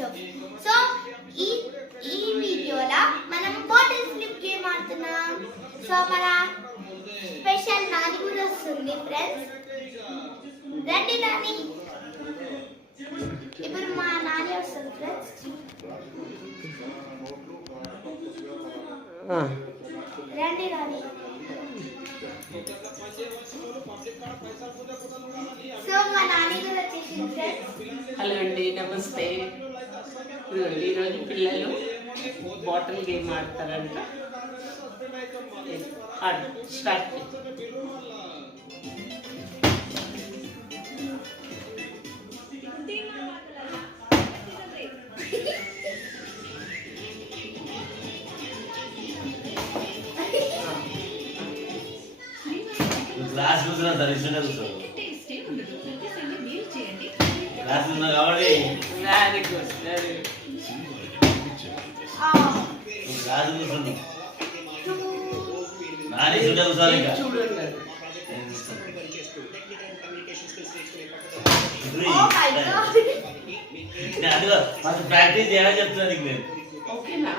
Show. So ఈ ఈ వీడియోలో మనం బాటిల్ ఫ్లిప్ గేమ్ ఆడుతున్నాం. సో మన స్పెషల్ నాని కూడా వస్తుంది ఫ్రెండ్స్. రండి నాని. ఇప్పుడు మా నాని వస్తుంది ఫ్రెండ్స్. రండి నాని. సో మా నాని కూడా వచ్చేసింది ఫ్రెండ్స్. హలో అండి, నమస్తే. ఇదిగోండి, ఈరోజు పిల్లలు బాటిల్ గేమ్ ఆడతారంట. ఆడు స్టార్ట్ చేయి. క్లాస్ కూర్చున్నా సార్ ఇష్టంగా కూర్చోడు క్లాస్ ఉన్నా కాబట్టి very good, very good. Class కూర్చున్నాం నాని ఇష్టంగా కూర్చోవాలి ఇంకా చూడండి. అదిగో ఫస్ట్ ప్రాక్టీస్ చేయాలని చెప్తున్నాను నీకు నేను. ఓకేనా?